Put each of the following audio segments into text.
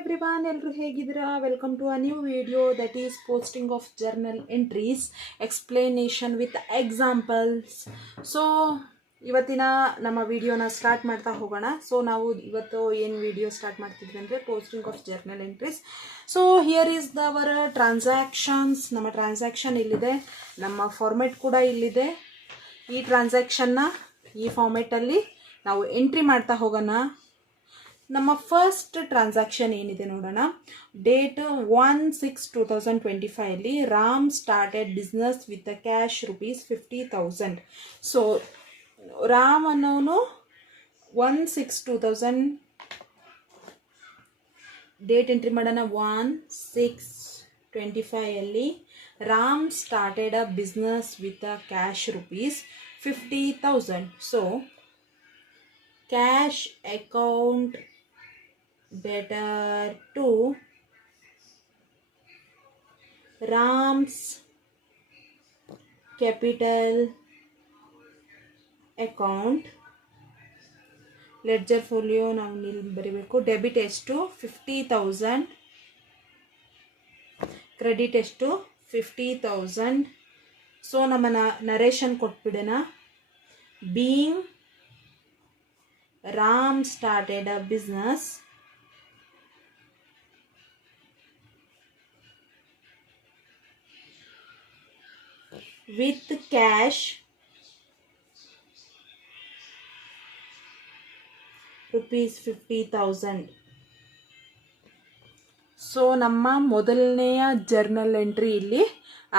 Everyone, ಎಲ್ಲರೂ ಹೇಗಿದ್ದೀರಾ? Welcome to a new video that is posting of journal entries explanation with examples. So ಇವತ್ತಿನ ನಮ್ಮ ವಿಡಿಯೋನ start ಮಾಡ್ತಾ ಹೋಗೋಣ. ಸೊ ನಾವು ಇವತ್ತು ಏನು ವಿಡಿಯೋ ಸ್ಟಾರ್ಟ್ ಮಾಡ್ತಿದ್ವಿ ಅಂದರೆ posting of journal entries. So here is our transactions. ನಮ್ಮ ಟ್ರಾನ್ಸಾಕ್ಷನ್ ಇಲ್ಲಿದೆ, ನಮ್ಮ ಫಾರ್ಮೆಟ್ ಕೂಡ ಇಲ್ಲಿದೆ. ಈ ಟ್ರಾನ್ಸಾಕ್ಷನ್ನ ಈ ಫಾರ್ಮೆಟಲ್ಲಿ ನಾವು ಎಂಟ್ರಿ ಮಾಡ್ತಾ ಹೋಗೋಣ. ನಮ್ಮ ಫಸ್ಟ್ ಟ್ರಾನ್ಸಾಕ್ಷನ್ ಏನಿದೆ ನೋಡೋಣ. ಡೇಟ್ 1/6/2025 ಅಲ್ಲಿ Ram started business with a cash ₹50,000. So Ram ಅನ್ನೋನು 1/6/2000 ಡೇಟ್ ಎಂಟ್ರಿ ಮಾಡೋಣ. 1/6/25 ಅಲ್ಲಿ Ram started a business with a cash ₹50,000. So cash account debtor to Ram's capital account. Ledger folio ನಾವು ಇಲ್ಲಿ ಬರೀಬೇಕು. ಡೆಬಿಟ್ ಎಷ್ಟು? 50,000. ಕ್ರೆಡಿಟ್ ಎಷ್ಟು? 50,000. ಸೊ ನಮ್ಮ ನರೇಷನ್ ಕೊಟ್ಬಿಡೋಣ. Being Ram started a business with cash ₹50,000. So ನಮ್ಮ ಮೊದಲನೆಯ ಜರ್ನಲ್ ಎಂಟ್ರಿ ಇಲ್ಲಿ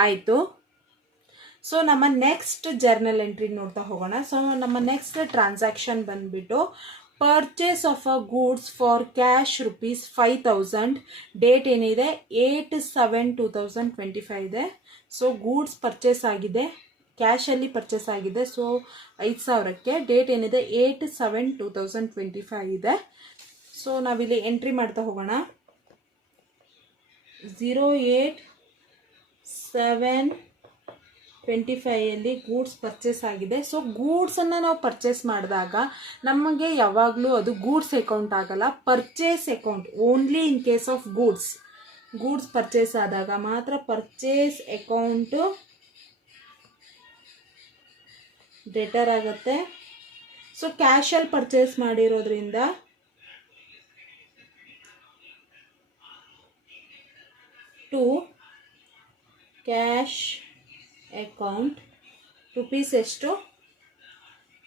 ಆಯಿತು. ಸೊ ನಮ್ಮ ನೆಕ್ಸ್ಟ್ ಜರ್ನಲ್ ಎಂಟ್ರಿ ನೋಡ್ತಾ ಹೋಗೋಣ. ಸೊ ನಮ್ಮ ನೆಕ್ಸ್ಟ್ ಟ್ರಾನ್ಸಾಕ್ಷನ್ ಬಂದ್ಬಿಟ್ಟು purchase of a goods for cash ₹5,000. Date ಏನಿದೆ 8/7/2025 ಇದೆ. ಸೊ ಗೂಡ್ಸ್ ಪರ್ಚೇಸ್ ಆಗಿದೆ, ಕ್ಯಾಶಲ್ಲಿ ಪರ್ಚೇಸ್ ಆಗಿದೆ. ಸೊ 5,000ಕ್ಕೆ. ಡೇಟ್ ಏನಿದೆ 8/7/2025 ಇದೆ. ಸೊ ನಾವಿಲ್ಲಿ ಎಂಟ್ರಿ ಮಾಡ್ತಾ ಹೋಗೋಣ. 08/7/25 ಅಲ್ಲಿ ಗೂಡ್ಸ್ ಪರ್ಚೇಸ್ ಆಗಿದೆ. ಸೊ ಗೂಡ್ಸನ್ನು ನಾವು ಪರ್ಚೇಸ್ ಮಾಡಿದಾಗ ನಮಗೆ ಯಾವಾಗಲೂ ಅದು ಗೂಡ್ಸ್ ಅಕೌಂಟ್ ಆಗಲ್ಲ, purchase account. Only in case of goods purchase ಆದಾಗ ಮಾತ್ರ ಪರ್ಚೇಸ್ ಅಕೌಂಟು ಡೆಟರ್ ಆಗುತ್ತೆ. ಸೊ ಕ್ಯಾಶಲ್ಲಿ ಪರ್ಚೇಸ್ ಮಾಡಿರೋದ್ರಿಂದ ಟು ಕ್ಯಾಶ್ ಅಕೌಂಟ್ ರುಪೀಸ್ ಎಷ್ಟು?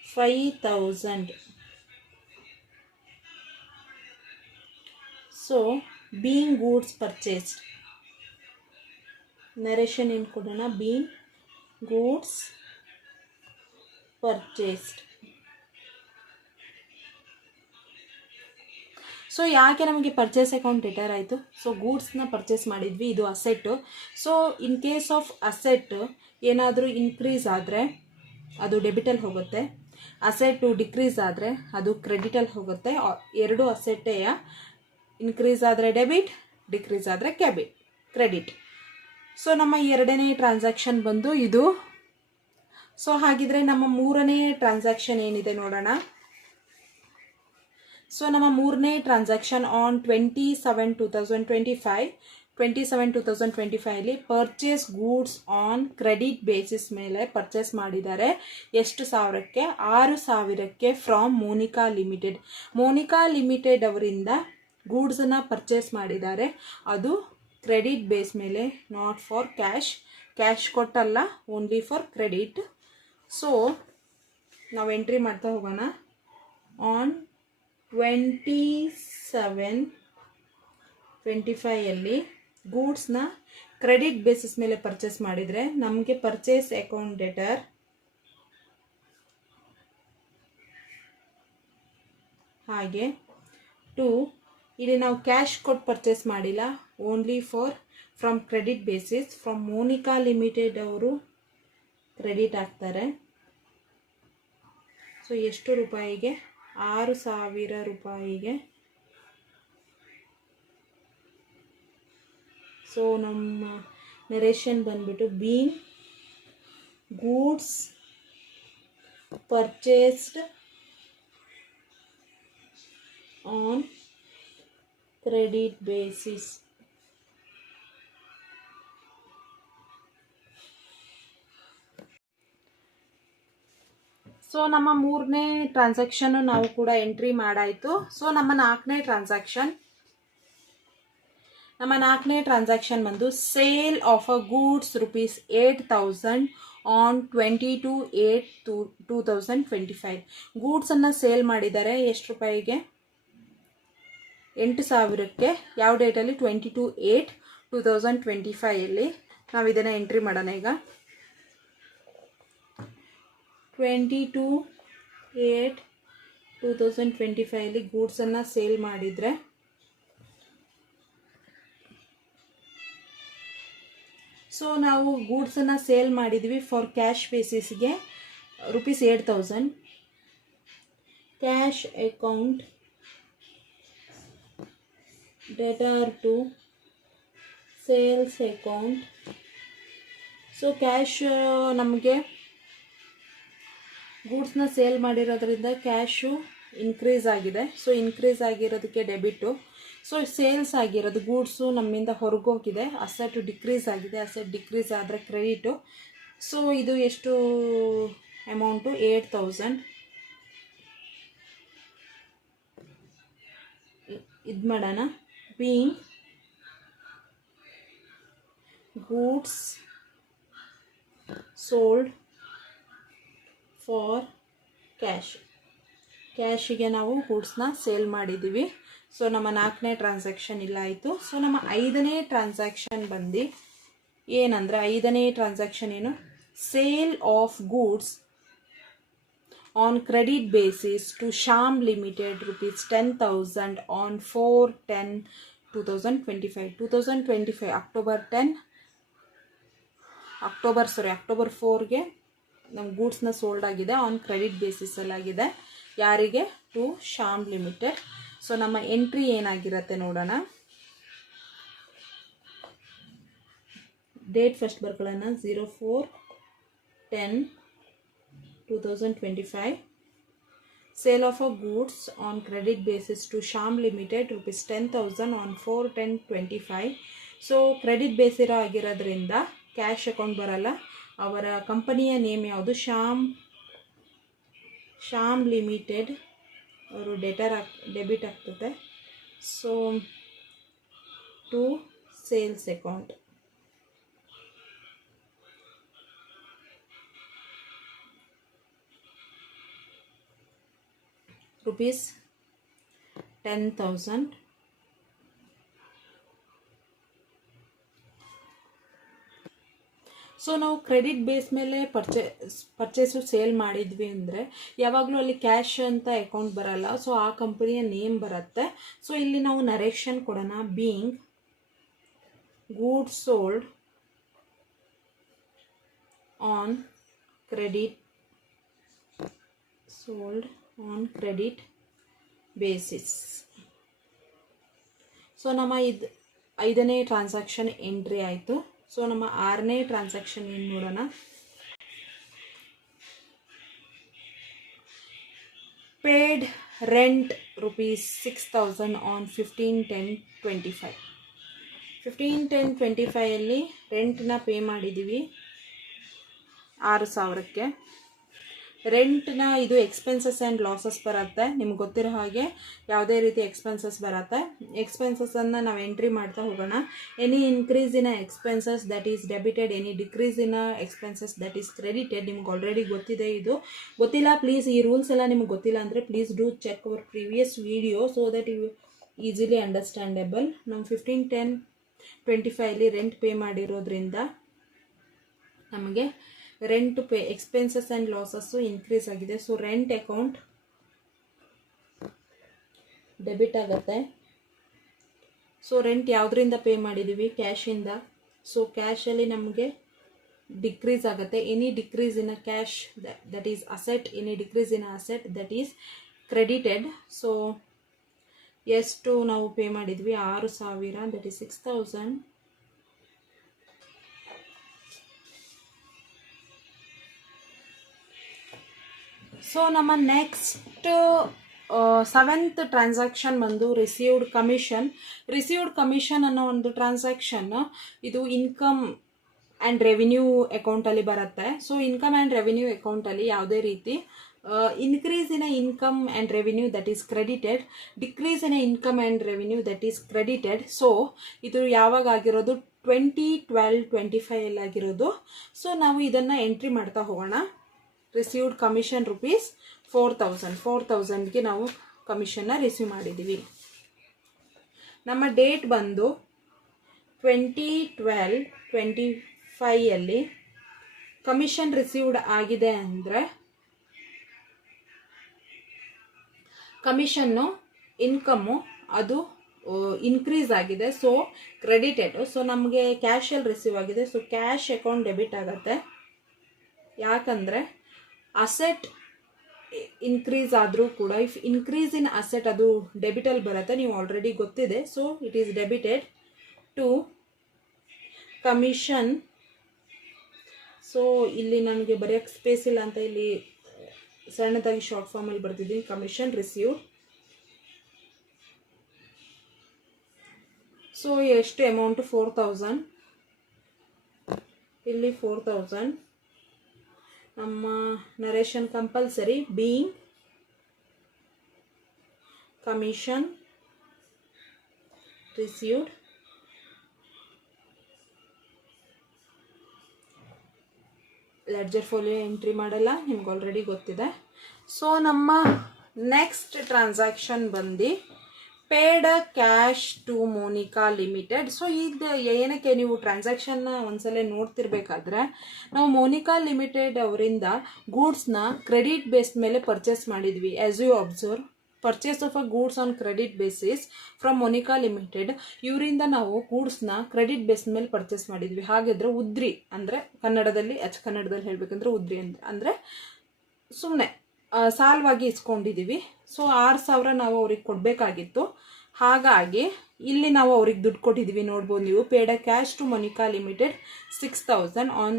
5,000. So being goods purchased, narration ಏನು ಕೊಡೋಣ? Being goods purchased. ಸೊ ಯಾಕೆ ನಮಗೆ ಪರ್ಚೇಸ್ ಅಕೌಂಟ್ ಡೆಟರ್ ಆಯಿತು? ಸೊ ಗೂಡ್ಸ್ನ ಪರ್ಚೇಸ್ ಮಾಡಿದ್ವಿ, ಇದು asset. So in case of asset ಏನಾದರೂ ಇನ್ಕ್ರೀಸ್ ಆದರೆ ಅದು ಡೆಬಿಟಲ್ಲಿ ಹೋಗುತ್ತೆ, ಅಸೆಟ್ಟು ಡಿಕ್ರೀಸ್ ಆದರೆ ಅದು ಕ್ರೆಡಿಟಲ್ಲಿ ಹೋಗುತ್ತೆ. ಎರಡು ಅಸೆಟ್ಟೆಯ ಇನ್ಕ್ರೀಸ್ ಆದರೆ ಡೆಬಿಟ್, ಡಿಕ್ರೀಸ್ ಆದರೆ ಕ್ರೆಡಿಟ್. ಸೊ ನಮ್ಮ ಎರಡನೇ ಟ್ರಾನ್ಸಾಕ್ಷನ್ ಬಂದು ಇದು. ಸೊ ಹಾಗಿದ್ರೆ ನಮ್ಮ ಮೂರನೇ ಟ್ರಾನ್ಸಾಕ್ಷನ್ ಏನಿದೆ ನೋಡೋಣ. ಸೊ ನಮ್ಮ ಮೂರನೇ ಟ್ರಾನ್ಸಾಕ್ಷನ್ ಆನ್ 27/2025 ಅಲ್ಲಿ purchase goods on credit basis ಮೇಲೆ ಪರ್ಚೇಸ್ ಮಾಡಿದ್ದಾರೆ. ಎಷ್ಟು ಸಾವಿರಕ್ಕೆ? 6,000ಕ್ಕೆ from Monica Limited. Monica Limited ಅವರಿಂದ ಗೂಡ್ಸನ್ನು ಪರ್ಚೇಸ್ ಮಾಡಿದ್ದಾರೆ. ಅದು ಕ್ರೆಡಿಟ್ ಬೇಸ್ ಮೇಲೆ, ನಾಟ್ ಫಾರ್ ಕ್ಯಾಶ್ ಕೊಟ್ಟಲ್ಲ, ಓನ್ಲಿ ಫಾರ್ ಕ್ರೆಡಿಟ್. ಸೊ ನಾವು ಎಂಟ್ರಿ ಮಾಡ್ತಾ ಹೋಗೋಣ. ಆನ್ 27/25 ಅಲ್ಲಿ ಗೂಡ್ಸ್ನ ಕ್ರೆಡಿಟ್ ಬೇಸಿಸ್ ಮೇಲೆ ಪರ್ಚೇಸ್ ಮಾಡಿದರೆ ನಮಗೆ ಪರ್ಚೇಸ್ ಅಕೌಂಟ್ ಡೆಟರ್ ಹಾಗೆ ಟು ಇಲ್ಲಿ ನಾವು ಕ್ಯಾಶ್ ಕೊಟ್ಟು ಪರ್ಚೇಸ್ ಮಾಡಿಲ್ಲ, only from credit basis. From Monika Limited ಅವರು ಕ್ರೆಡಿಟ್ ಆಗ್ತಾರೆ. ಸೊ ಎಷ್ಟು ರೂಪಾಯಿಗೆ? 6,000 ರೂಪಾಯಿಗೆ. ಸೊ ನಮ್ಮ ನರೇಷನ್ ಬಂದ್ಬಿಟ್ಟು being goods purchased on credit basis. So ನಮ್ಮ 3ನೇ ಟ್ರಾನ್ಸಾಕ್ಷನ್ ನಾವು ಕೂಡ ಎಂಟ್ರಿ ಮಾಡಾಯಿತು. ಸೊ ನಮ್ಮ 4ನೇ ಟ್ರಾನ್ಸಾಕ್ಷನ್ ಬಂದು sale of a goods ₹8,000 on 22/8/2025. ಗೂಡ್ಸನ್ನು ಸೇಲ್ ಮಾಡಿದ್ದಾರೆ ಎಷ್ಟು ರೂಪಾಯಿಗೆ? 8,000ಕ್ಕೆ. ಯಾವ ಡೇಟಲ್ಲಿ? 22/8/2025 ನಾವು ಇದನ್ನು ಎಂಟ್ರಿ ಮಾಡೋಣ. ಈಗ 22/8/2025 ಗೂಡ್ಸನ್ನು ಸೇಲ್ ಮಾಡಿದರೆ ಸೊ ನಾವು ಗೂಡ್ಸನ್ನು ಸೇಲ್ ಮಾಡಿದ್ವಿ ಫಾರ್ ಕ್ಯಾಶ್ ಬೇಸಿಸ್ಗೆ ₹8,000. Cash account debtor to sales account. So cash ನಮಗೆ ಗೂಡ್ಸ್ನ ಸೇಲ್ ಮಾಡಿರೋದ್ರಿಂದ ಕ್ಯಾಶು ಇನ್ಕ್ರೀಸ್ ಆಗಿದೆ. ಸೊ ಇನ್ಕ್ರೀಸ್ ಆಗಿರೋದಕ್ಕೆ ಡೆಬಿಟು. ಸೊ ಸೇಲ್ಸ್ ಆಗಿರೋದು ಗೂಡ್ಸು ನಮ್ಮಿಂದ ಹೊರಗೋಗಿದೆ. ಅಸೆಟ್ ಡಿಕ್ರೀಸ್ ಆಗಿದೆ. ಅಸೆಟ್ ಡಿಕ್ರೀಸ್ ಆದರೆ ಕ್ರೆಡಿಟು. ಸೊ ಇದು ಎಷ್ಟು ಅಮೌಂಟು? 8,000. ಇದು ಮಾಡೋಣ. ಬೀಯಿಂಗ್ ಗೂಡ್ಸ್ ಸೋಲ್ಡ್ ಫಾರ್ ಕ್ಯಾಶಿಗೆ ನಾವು ಗೂಡ್ಸ್ನ ಸೇಲ್ ಮಾಡಿದ್ದೀವಿ. ಸೊ ನಮ್ಮ 4ನೇ ಟ್ರಾನ್ಸಾಕ್ಷನ್ ಇಲ್ಲ ಆಯಿತು. ಸೊ ನಮ್ಮ 5ನೇ ಟ್ರಾನ್ಸಾಕ್ಷನ್ ಬಂದು ಏನಂದರೆ 5ನೇ ಟ್ರಾನ್ಸಾಕ್ಷನ್ ಏನು? Sale of goods on credit basis to Shyam Limited ₹10,000 on 4/10/2025. 2025 October 4ಗೆ ನಮ್ಮ ಗೂಡ್ಸ್ನ ಸೋಲ್ಡ್ ಆಗಿದೆ. ಆನ್ ಕ್ರೆಡಿಟ್ ಬೇಸಿಸಲ್ಲಿ ಆಗಿದೆ. ಯಾರಿಗೆ? To Shyam Limited. ಸೊ ನಮ್ಮ ಎಂಟ್ರಿ ಏನಾಗಿರುತ್ತೆ ನೋಡೋಣ. ಡೇಟ್ ಫಸ್ಟ್ ಬರ್ಕೊಳ್ಳೋಣ. 04/10/2025. Sale of a goods on credit basis to Shyam Limited ₹10,000 on 4/10/25. So credit ಬೇಸಿರೋ ಆಗಿರೋದ್ರಿಂದ ಕ್ಯಾಶ್ ಅಕೌಂಟ್ ಬರಲ್ಲ. ಅವರ ಕಂಪನಿಯ ನೇಮ್ ಯಾವುದು? ಶ್ಯಾಮ್ ಲಿಮಿಟೆಡ್. ಅವರು ಡೆಬಿಟ್ ಆಗ್ತದೆ. So to sales account. ₹10,000. So ನಾವು ಕ್ರೆಡಿಟ್ ಬೇಸ್ ಮೇಲೆ ಪರ್ಚೇಸು ಸೇಲ್ ಮಾಡಿದ್ವಿ ಅಂದರೆ ಯಾವಾಗಲೂ ಅಲ್ಲಿ ಕ್ಯಾಶ್ ಅಂತ ಅಕೌಂಟ್ ಬರಲ್ಲ. ಸೊ ಆ ಕಂಪನಿಯ ನೇಮ್ ಬರುತ್ತೆ. ಸೊ ಇಲ್ಲಿ ನಾವು ನರೇಷನ್ ಕೊಡೋಣ. Being goods sold on credit basis. So ನಮ್ಮ 5ನೇ ಟ್ರಾನ್ಸಾಕ್ಷನ್ ಎಂಟ್ರಿ ಆಯಿತು. ಸೊ ನಮ್ಮ 6ನೇ ಟ್ರಾನ್ಸಾಕ್ಷನ್ ಏನು ನೋಡೋಣ. Paid rent ₹6,000 on 15/10/25. 15/10/25 ರೆಂಟ್ನ ಪೇ ಮಾಡಿದ್ದೀವಿ 6,000ಕ್ಕೆ. ರೆಂಟ್ನ ಇದು ಎಕ್ಸ್ಪೆನ್ಸಸ್ ಆ್ಯಂಡ್ ಲಾಸಸ್ ಬರುತ್ತೆ. ನಿಮ್ಗೆ ಗೊತ್ತಿರೋ ಹಾಗೆ ಯಾವುದೇ ರೀತಿ ಎಕ್ಸ್ಪೆನ್ಸಸ್ ಬರುತ್ತೆ. ಎಕ್ಸ್ಪೆನ್ಸಸ್ಸನ್ನು ನಾವು ಎಂಟ್ರಿ ಮಾಡ್ತಾ ಹೋಗೋಣ. Any increase in expenses that is debited, any decrease in expenses that is credited. ನಿಮ್ಗೆ ಆಲ್ರೆಡಿ ಗೊತ್ತಿದೆ. ಇದು ಗೊತ್ತಿಲ್ಲ ಪ್ಲೀಸ್, ಈ ರೂಲ್ಸ್ ಎಲ್ಲ ನಿಮ್ಗೆ ಗೊತ್ತಿಲ್ಲ ಅಂದರೆ please do check our previous video so that you easily understandable. ನಾವು 15/10/25 ರೆಂಟ್ ಪೇ ಮಾಡಿರೋದ್ರಿಂದ ನಮಗೆ ರೆಂಟ್ ಪೇ ಎಕ್ಸ್ಪೆನ್ಸಸ್ ಆ್ಯಂಡ್ ಲಾಸಸ್ಸು ಇನ್ಕ್ರೀಸ್ ಆಗಿದೆ. ಸೊ ರೆಂಟ್ ಅಕೌಂಟ್ ಡೆಬಿಟ್ ಆಗುತ್ತೆ. ಸೊ ರೆಂಟ್ ಯಾವುದರಿಂದ ಪೇ ಮಾಡಿದ್ದೀವಿ? ಕ್ಯಾಶಿಂದ. ಸೊ ಕ್ಯಾಶಲ್ಲಿ ನಮಗೆ ಡಿಕ್ರೀಸ್ ಆಗುತ್ತೆ. Any decrease in a cash that is asset, any decrease in asset that is credited. So ಎಷ್ಟು ನಾವು ಪೇ ಮಾಡಿದ್ವಿ? 6,000 ದಟ್ ಈಸ್ 6,000. ಸೊ ನಮ್ಮ ನೆಕ್ಸ್ಟ್ ಸೆವೆಂತ್ ಟ್ರಾನ್ಸಾಕ್ಷನ್ ಬಂದು ರಿಸೀವ್ಡ್ ಕಮಿಷನ್ ಅನ್ನೋ ಒಂದು ಟ್ರಾನ್ಸಾಕ್ಷನ್ ಇದು ಇನ್ಕಮ್ ಆ್ಯಂಡ್ ರೆವಿನ್ಯೂ ಅಕೌಂಟಲ್ಲಿ ಬರುತ್ತೆ. ಸೊ ಇನ್ಕಮ್ ಆ್ಯಂಡ್ ರೆವಿನ್ಯೂ ಅಕೌಂಟಲ್ಲಿ ಯಾವುದೇ ರೀತಿ increase in income and revenue that is credited, decrease in income and revenue that is credited. So ಇದು ಯಾವಾಗ ಆಗಿರೋದು 2012-25 ಆಗಿರೋದು. ಸೊ ನಾವು ಇದನ್ನು ಎಂಟ್ರಿ ಮಾಡ್ತಾ ಹೋಗೋಣ. ರಿಸೀವ್ಡ್ ಕಮಿಷನ್ ರುಪೀಸ್ 4,000ಗೆ ನಾವು ಕಮಿಷನ್ನ ರಿಸೀವ್ ಮಾಡಿದ್ದೀವಿ. ನಮ್ಮ ಡೇಟ್ ಬಂದು 2012-25 ಕಮಿಷನ್ ರಿಸೀವ್ಡ್ ಆಗಿದೆ ಅಂದರೆ ಕಮಿಷನ್ನು ಇನ್ಕಮ್ಮು ಅದು ಇನ್ಕ್ರೀಸ್ ಆಗಿದೆ. So credited. ಸೊ ನಮಗೆ ಕ್ಯಾಶಲ್ಲಿ ರಿಸೀವ್ ಆಗಿದೆ. ಸೊ ಕ್ಯಾಶ್ ಅಕೌಂಟ್ ಡೆಬಿಟ್ ಆಗುತ್ತೆ. ಯಾಕಂದರೆ ಅಸೆಟ್ ಇನ್ಕ್ರೀಸ್ ಆದರೂ ಕೂಡ ಇಫ್ ಇನ್ಕ್ರೀಸ್ ಇನ್ ಅಸೆಟ್ ಅದು ಡೆಬಿಟಲ್ಲಿ ಬರುತ್ತೆ, ನೀವು ಆಲ್ರೆಡಿ ಗೊತ್ತಿದೆ. So it is debited to commission. So ಇಲ್ಲಿ ನನಗೆ ಬರೆಯೋಕ್ಕೆ ಸ್ಪೇಸ್ ಇಲ್ಲ ಅಂತ ಇಲ್ಲಿ ಸಣ್ಣದಾಗಿ ಶಾರ್ಟ್ ಫಾರ್ಮಲ್ಲಿ ಬರ್ತಿದ್ದೀನಿ. Commission received. ಸೊ ಎಷ್ಟು ಅಮೌಂಟು 4,000. ಇಲ್ಲಿ 4,000 ನಮ್ಮ narration compulsory. Being commission received ledger folio entry ಮಾಡಲ್ಲ, ನಿಮ್ಗೆ ಆಲ್ರೆಡಿ ಗೊತ್ತಿದೆ. ಸೊ ನಮ್ಮ ನೆಕ್ಸ್ಟ್ ಟ್ರಾನ್ಸಾಕ್ಷನ್ ಬಂದು paid cash to Monika Limited. So ಇದು ಏನಕ್ಕೆ ನೀವು ಟ್ರಾನ್ಸಾಕ್ಷನ್ನ ಒಂದ್ಸಲ ನೋಡ್ತಿರ್ಬೇಕಾದ್ರೆ ನಾವು ಮೋನಿಕಾ ಲಿಮಿಟೆಡ್ ಅವರಿಂದ ಗೂಡ್ಸ್ನ ಕ್ರೆಡಿಟ್ ಬೇಸ್ ಮೇಲೆ ಪರ್ಚೇಸ್ ಮಾಡಿದ್ವಿ. As you observe, purchase of a goods on credit basis from Monika Limited. ಇವರಿಂದ ನಾವು ಗೂಡ್ಸ್ನ ಕ್ರೆಡಿಟ್ ಬೇಸ್ ಮೇಲೆ ಪರ್ಚೇಸ್ ಮಾಡಿದ್ವಿ. ಹಾಗಿದ್ರೆ ಉದ್ರಿ ಅಂದರೆ ಕನ್ನಡದಲ್ಲಿ ಹೇಳಬೇಕಂದ್ರೆ ಉದ್ರಿ ಅಂದರೆ ಸುಮ್ಮನೆ ಸಾಲವಾಗಿ ಇಸ್ಕೊಂಡಿದ್ದೀವಿ. ಸೊ 6,000 ನಾವು ಅವ್ರಿಗೆ ಕೊಡಬೇಕಾಗಿತ್ತು. ಹಾಗಾಗಿ ಇಲ್ಲಿ ನಾವು ಅವ್ರಿಗೆ ದುಡ್ಡು ಕೊಟ್ಟಿದ್ದೀವಿ. ನೋಡ್ಬೋದು ನೀವು. Paid cash to Monika Limited 6,000 on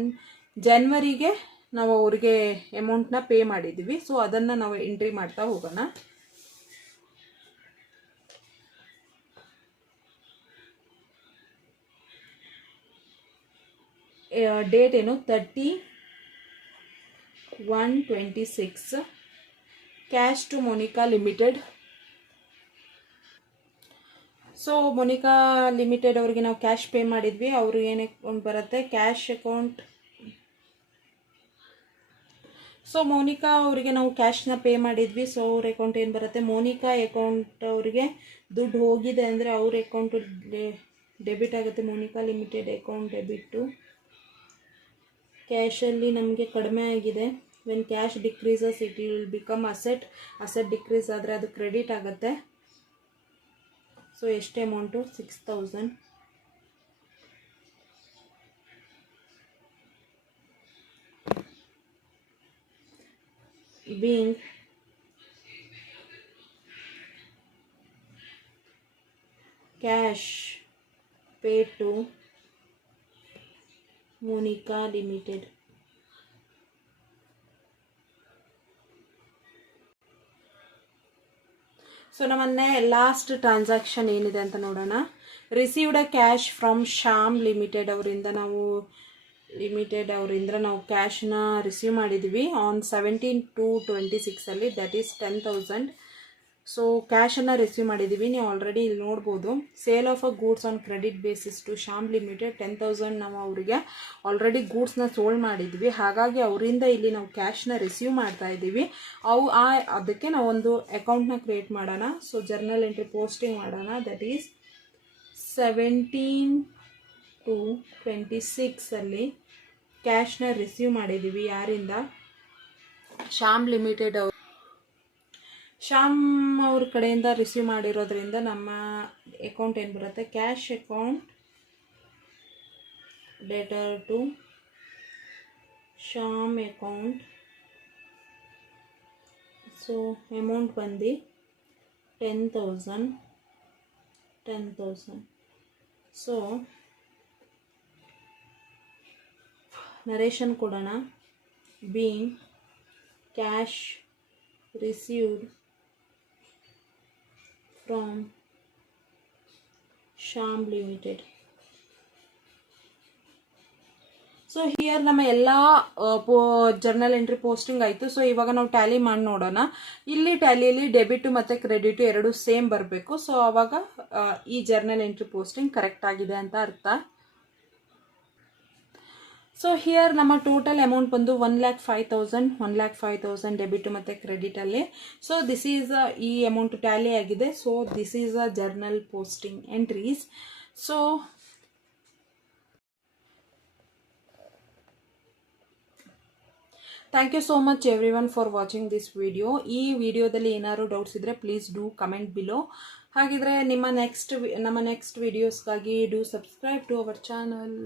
ಜನವರಿಗೆ ನಾವು ಅವ್ರಿಗೆ ಅಮೌಂಟ್ನ ಪೇ ಮಾಡಿದ್ದೀವಿ. ಸೊ ಅದನ್ನು ನಾವು ಎಂಟ್ರಿ ಮಾಡ್ತಾ ಹೋಗೋಣ. ಡೇಟ್ ಏನು 30/1/26 cash to Monika Limited. So Monika Limited ಅವ್ರಿಗೆ ನಾವು ಕ್ಯಾಶ್ ಪೇ ಮಾಡಿದ್ವಿ. ಅವ್ರಿಗೆ ಏನು ಅಕೌಂಟ್ ಬರುತ್ತೆ? Cash account. ಸೊ ಮೋನಿಕಾ ಅವರಿಗೆ ನಾವು ಕ್ಯಾಶ್ನ ಪೇ ಮಾಡಿದ್ವಿ. ಸೊ ಅವ್ರ ಅಕೌಂಟ್ ಏನು ಬರುತ್ತೆ? ಮೋನಿಕಾ ಅಕೌಂಟ್ ಅವರಿಗೆ ದುಡ್ಡು ಹೋಗಿದೆ ಅಂದರೆ ಅವ್ರ ಅಕೌಂಟು ಡೆಬಿಟ್ ಆಗುತ್ತೆ. Monica Limited account debit. ಕ್ಯಾಶಲ್ಲಿ ನಮಗೆ ಕಡಿಮೆ ಆಗಿದೆ. When cash decreases it will become asset. Asset decrease ಆದರೆ ಅದು ಕ್ರೆಡಿಟ್ ಆಗುತ್ತೆ. ಸೊ ಎಷ್ಟು amount? 6,000. being cash paid to Monica Limited. So ನಮ್ಮನ್ನೇ ಲಾಸ್ಟ್ ಟ್ರಾನ್ಸಾಕ್ಷನ್ ಏನಿದೆ ಅಂತ ನೋಡೋಣ. Received a cash from Shyam Limited ಅವರಿಂದ ನಾವು ಕ್ಯಾಶ್ನ ರಿಸೀವ್ ಮಾಡಿದ್ವಿ ಆನ್ 17/2/26 ದಟ್ ಈಸ್ 10,000. ಸೊ ಕ್ಯಾಶನ್ನು ರಿಸೀವ್ ಮಾಡಿದ್ದೀವಿ. ನೀವು ಆಲ್ರೆಡಿ ಇಲ್ಲಿ ನೋಡ್ಬೋದು. Sale of a goods on credit basis to Shyam Limited 10,000 ನಾವು ಅವರಿಗೆ ಆಲ್ರೆಡಿ ಗೂಡ್ಸ್ನ ಸೋಲ್ಡ್ ಮಾಡಿದ್ವಿ. ಹಾಗಾಗಿ ಅವರಿಂದ ಇಲ್ಲಿ ನಾವು ಕ್ಯಾಶ್ನ ರಿಸೀವ್ ಮಾಡ್ತಾ ಇದ್ದೀವಿ. ಅದಕ್ಕೆ ನಾವು ಒಂದು ಅಕೌಂಟ್ನ ಕ್ರಿಯೇಟ್ ಮಾಡೋಣ. ಸೊ ಜರ್ನಲ್ ಎಂಟ್ರಿ ಪೋಸ್ಟಿಂಗ್ ಮಾಡೋಣ. ದಟ್ ಈಸ್ 17/2/26 ಕ್ಯಾಶ್ನ ರಿಸೀವ್ ಮಾಡಿದ್ದೀವಿ. ಯಾರಿಂದ? ಶ್ಯಾಮ್ ಲಿಮಿಟೆಡ್ ಅವರು. ಶ್ಯಾಮ್ ಅವ್ರ ಕಡೆಯಿಂದ ರಿಸೀವ್ ಮಾಡಿರೋದ್ರಿಂದ ನಮ್ಮ ಅಕೌಂಟ್ ಏನು ಬರುತ್ತೆ? Cash account debtor to Shyam account. So amount ಬಂದು 10,000. ಸೊ ನರೇಷನ್ ಕೊಡೋಣ. Being cash received from Sham Limited. So here ನಮ್ಮ ಎಲ್ಲ ಜರ್ನಲ್ ಎಂಟ್ರಿ ಪೋಸ್ಟಿಂಗ್ ಆಯಿತು. ಸೊ ಇವಾಗ ನಾವು ಟ್ಯಾಲಿ ಮಾಡಿ ನೋಡೋಣ. ಇಲ್ಲಿ ಟ್ಯಾಲಿಯಲ್ಲಿ ಡೆಬಿಟ್ ಮತ್ತು ಕ್ರೆಡಿಟ್ ಎರಡು ಸೇಮ್ ಬರಬೇಕು. ಸೊ ಆವಾಗ ಈ ಜರ್ನಲ್ ಎಂಟ್ರಿ ಪೋಸ್ಟಿಂಗ್ ಕರೆಕ್ಟ್ ಆಗಿದೆ ಅಂತ ಅರ್ಥ. ಸೊ ಹಿಯರ್ ನಮ್ಮ ಟೋಟಲ್ ಅಮೌಂಟ್ ಬಂದು 1,05,000 ಡೆಬಿಟ್ ಮತ್ತು ಕ್ರೆಡಿಟಲ್ಲಿ. ಸೊ ದಿಸ್ ಈಸ್ ಈ ಅಮೌಂಟ್ ಟ್ಯಾಲಿ ಆಗಿದೆ. So this is a journal posting entries. So thank you so much everyone for watching this video. ಈ ವಿಡಿಯೋದಲ್ಲಿ ಏನಾದ್ರು ಡೌಟ್ಸ್ ಇದ್ದರೆ ಪ್ಲೀಸ್ ಡೂ ಕಮೆಂಟ್ ಬಿಲೋ. ಹಾಗಿದ್ರೆ ನಮ್ಮ ನೆಕ್ಸ್ಟ್ ವಿಡಿಯೋಸ್ಗಾಗಿ do subscribe to our channel.